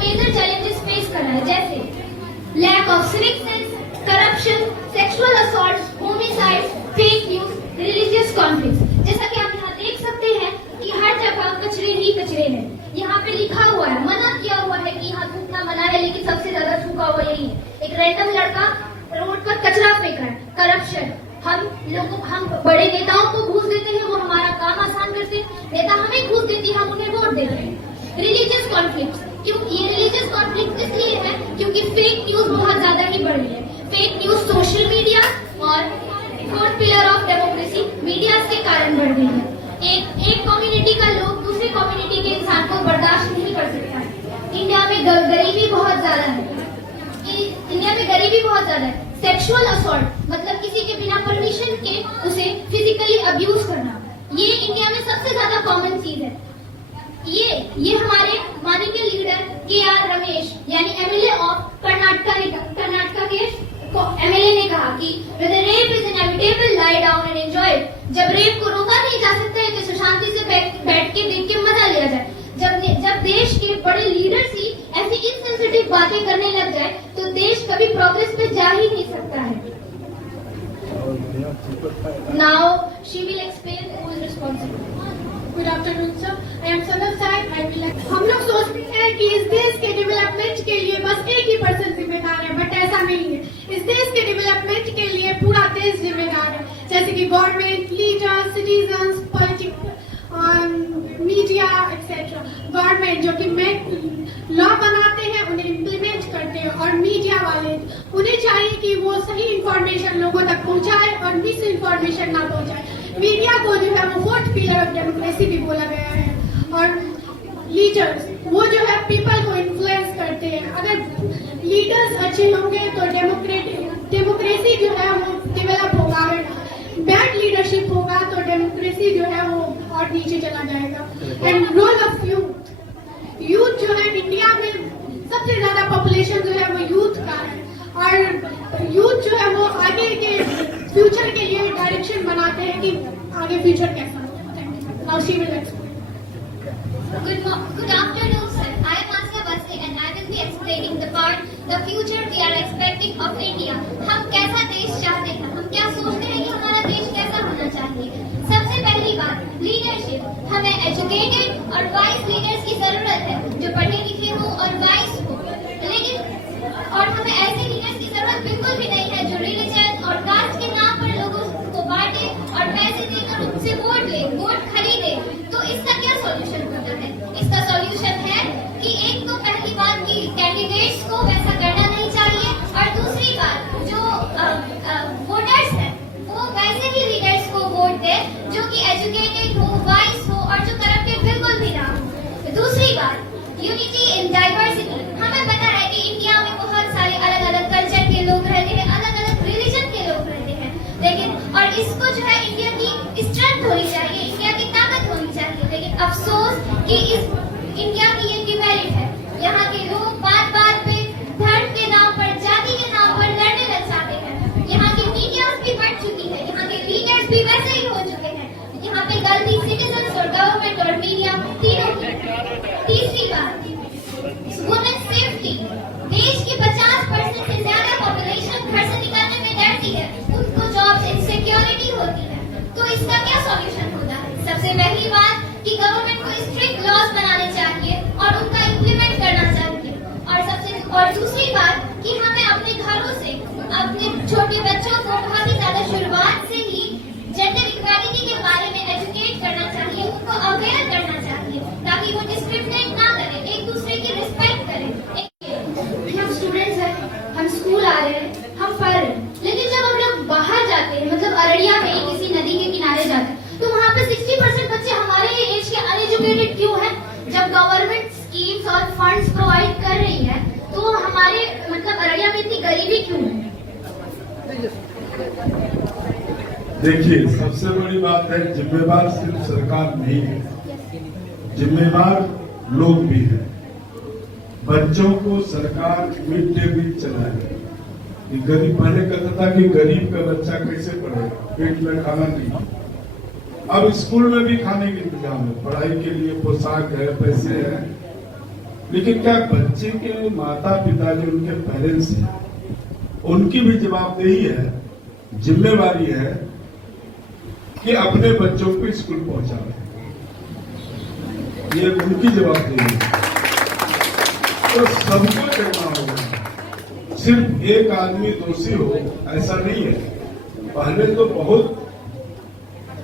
Major challenges face कर रहा है, जैसे lack of civic sense, corruption, sexual assault, homicide, fake news, religious conflict. जैसा कि आप यहाँ देख सकते हैं कि हर जगह कचरे ही कचरे हैं। यहाँ पे लिखा हुआ है, मना किया हुआ है कि यहाँ थूकना मना है, लेकिन सबसे ज्यादा थूका हुआ यही है। एक रैंडम लड़का रोड पर कचरा फेंक रहा है। करप्शन, हम बड़े नेताओं को घूस देते हैं, वो हमारा काम आसान करते हैं। नेता हमें घूस देती है, हम उन्हें वोट देते हैं। रिलीजियस कॉन्फ्लिक्ट, क्यों ये रिलीजियस कॉन्फ्लिक्ट इसलिए है क्योंकि फेक न्यूज बहुत ज्यादा ही बढ़ रही है। फेक न्यूज सोशल मीडिया और fourth pillar of democracy media के कारण बढ़ रही है। एक कम्युनिटी का लोग दूसरी कम्युनिटी के इंसान को बर्दाश्त नहीं कर सकता है। इंडिया में गरीबी बहुत ज्यादा है। सेक्सुअल असॉल्ट मतलब किसी के बिना परमिशन के उसे फिजिकली अब्यूज करना, ये इंडिया में सबसे ज्यादा कॉमन चीज है। ये हमारे माननीय लीडर के.आर. रमेश यानी एमएलए ऑफ कर्नाटका के एमएलए ने कहा कि rape is inevitable, lie down and enjoy it. जब रेप को रोका नहीं जा सकता है तो शांति से बैठ के देख के मजा लिया जाए। जब देश के बड़े लीडर्स ही ऐसी इनसेंसिटिव बातें करने लग जाए तो देश कभी प्रोग्रेस पे जा ही नहीं सकता है। Now she will explain who is responsible. Good afternoon, sir. I am Sanam Saib. I will. हम लोग सोचते हैं कि इस देश के डेवलपमेंट के लिए बस एक ही पर्सन जिम्मेदार है, बट ऐसा नहीं है। इस देश के डेवलपमेंट के लिए पूरा देश जिम्मेदार है, जैसे कि government, leaders, citizens, politics, media etcetera. Government जो कि लॉ बनाते हैं उन्हें इम्प्लीमेंट करते हैं, और मीडिया वाले उन्हें चाहिए कि वो सही इंफॉर्मेशन लोगों तक पहुंचाए और मिस इंफॉर्मेशन ना पहुंचाए। मीडिया को जो है वो फोर्थ पिलर ऑफ डेमोक्रेसी भी बोला गया है। और लीडर्स वो जो है पीपल को इन्फ्लुएंस करते हैं। अगर लीडर्स अच्छे होंगे तो डेमोक्रेसी जो है वो डेवलप होगा। बैड लीडरशिप होगा तो डेमोक्रेसी जो है वो और नीचे चला जाएगा। एंड रोल ऑफ यूथ जो है इंडिया में सबसे ज्यादा पॉपुलेशन जो है वो यूथ का है, और यूथ जो है वो आगे के फ्यूचर के लिए डायरेक्शन बनाते हैं कि आगे फ्यूचर कैसा हो। Now she will explain. Good afternoon, sir. I am Asya Basti and I will be explaining the future we are expecting of India. हम कैसा देश चाहते हैं, हम क्या सोचते हैं कि हमारा देश कैसा होना चाहिए। सबसे पहली बात, लीडरशिप। हमें एजुकेटेड और वाइज लीडर्स की जरूरत है, जो पढ़े लिखे हो और वाइज हो। और हमें ऐसे लीडर्स की जरूरत बिल्कुल भी नहीं है जो रिलीजन और कास्ट के नाम पर लोगों को बांटे और पैसे देकर उनसे वोट खरीदे। तो इसका क्या सॉल्यूशन होता है? इसका सॉल्यूशन है कि एक तो पहली बात कि कैंडिडेट्स को वैसा करना नहीं चाहिए, और दूसरी बात जो वोटर्स है वो वैसे ही लीडर्स को वोट दे जो कि एजुकेटेड हो, वाइज हो और जो करप्टेड बिल्कुल भी ना हो। दूसरी बात, यूनिटी इन डाइवर्सिटी। हमें पता है कि इंडिया में बहुत सारे अलग अलग कल्चर के लोग रहते हैं, अलग अलग रिलीजन के लोग रहते हैं, लेकिन और इसको जो है इंडिया की स्ट्रेंथ होनी चाहिए, इंडिया की ताकत होनी चाहिए। लेकिन अफसोस कि इस इंडिया की ये डिमेरिट है। यहाँ के लोग बात बात पे धर्म के नाम पर, जाति के नाम पर लड़ने लग जाते हैं। यहाँ की मीडिया भी बढ़ चुकी है, यहाँ के लीडर्स भी वैसे ही हो चुके हैं। यहाँ पे गलती सिटीजन और गवर्नमेंट और मीडिया तीनों की। तीसरी बात, वुमेन सेफ्टी। देश की 50% से ज्यादा पॉपुलेशन घर से निकलने में डरती है, उनको जॉब इनसिक्योरिटी होती है। तो इसका क्या सॉल्यूशन होता है? सबसे पहली बात कि गवर्नमेंट को स्ट्रिक्ट लॉज बनाने चाहिए और उनका इम्प्लीमेंट करना चाहिए। और दूसरी बात कि हमें अपने घरों से अपने छोटे बच्चों को बहुत ही ज्यादा शुरुआत से ही जेंडर इक्वालिटी के बारे में एजुकेट करना चाहिए, उनको अवेयर करना चाहिए, ताकि वो डिस्क्रिमिनेट ना करें, एक दूसरे की रिस्पेक्ट करें। हम स्टूडेंट्स हैं, हम स्कूल आ रहे हैं, हम पढ़ रहे हैं, लेकिन जब हम लोग बाहर जाते हैं, मतलब अररिया में किसी नदी के किनारे जाते हैं, तो वहाँ पे 60% बच्चे हमारे एज के अनएजुकेटेड क्यों हैं? जब गवर्नमेंट स्कीम्स और फंड्स प्रोवाइड कर रही है तो हमारे मतलब अररिया में इतनी गरीबी क्यों है? देखिए, सबसे बड़ी बात है, जिम्मेवार सिर्फ सरकार नहीं है, जिम्मेवार लोग भी हैं। बच्चों को सरकार मिड डे मील चलाए। गरीब, पहले कहता था कि गरीब का बच्चा कैसे पढ़ेगा, पेट में खाना नहीं। अब स्कूल में भी खाने के इंतजाम है, पढ़ाई के लिए पोशाक है, पैसे हैं, लेकिन क्या बच्चे के माता पिता जो उनके पेरेंट्स हैं उनकी भी जवाबदेही है, जिम्मेवारी है कि अपने बच्चों को स्कूल पहुंचावे। ये उनकी जवाबदेही है। तो सबको करना होगा, सिर्फ एक आदमी दोषी हो ऐसा नहीं है। पहले तो बहुत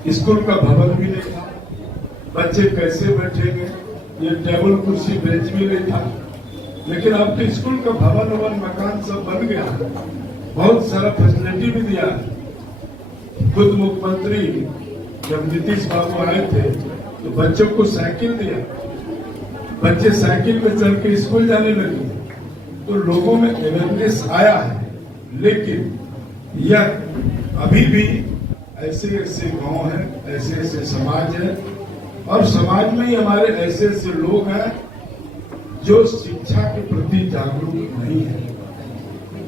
स्कूल का भवन भी नहीं था, बच्चे कैसे बैठेंगे, ये टेबल कुर्सी बेंच भी नहीं था। लेकिन अब तो स्कूल का भवन मकान सब बन गया, बहुत सारा फैसिलिटी भी दिया। खुद मुख्यमंत्री जब नीतीश बाबू आए थे तो बच्चों को साइकिल दिया, बच्चे साइकिल में चल के स्कूल जाने लगे। तो लोगों में अवेयरनेस आया है, लेकिन यह अभी भी ऐसे ऐसे गांव है, ऐसे ऐसे समाज है, और समाज में ही हमारे ऐसे ऐसे लोग हैं जो शिक्षा के प्रति जागरूक नहीं है।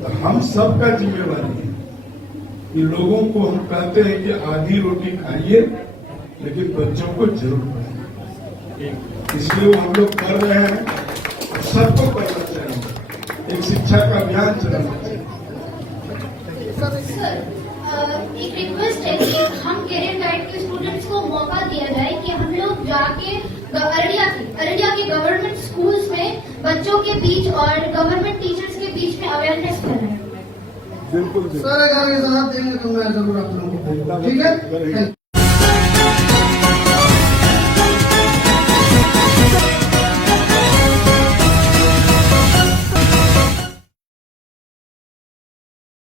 तो हम सबका जिम्मेवारी है कि लोगों को हम कहते हैं कि आधी रोटी खाइए लेकिन बच्चों को जरूर पढ़ाइए। इसलिए वो हम लोग कर रहे हैं और सबको करना चाहिए। एक शिक्षा का अभियान चलाना चाहिए। सर, एक रिक्वेस्ट है कि हम कैरियर गाइड के स्टूडेंट्स को मौका दिया जाए कि हम लोग जाके अररिया के गवर्नमेंट स्कूल्स में बच्चों के बीच और गवर्नमेंट टीचर्स के बीच में अवेयरनेस फैलाएं। बिल्कुल सर अगर ये जवाब देंगे तो मैं जरूर आप लोगों को, ठीक है।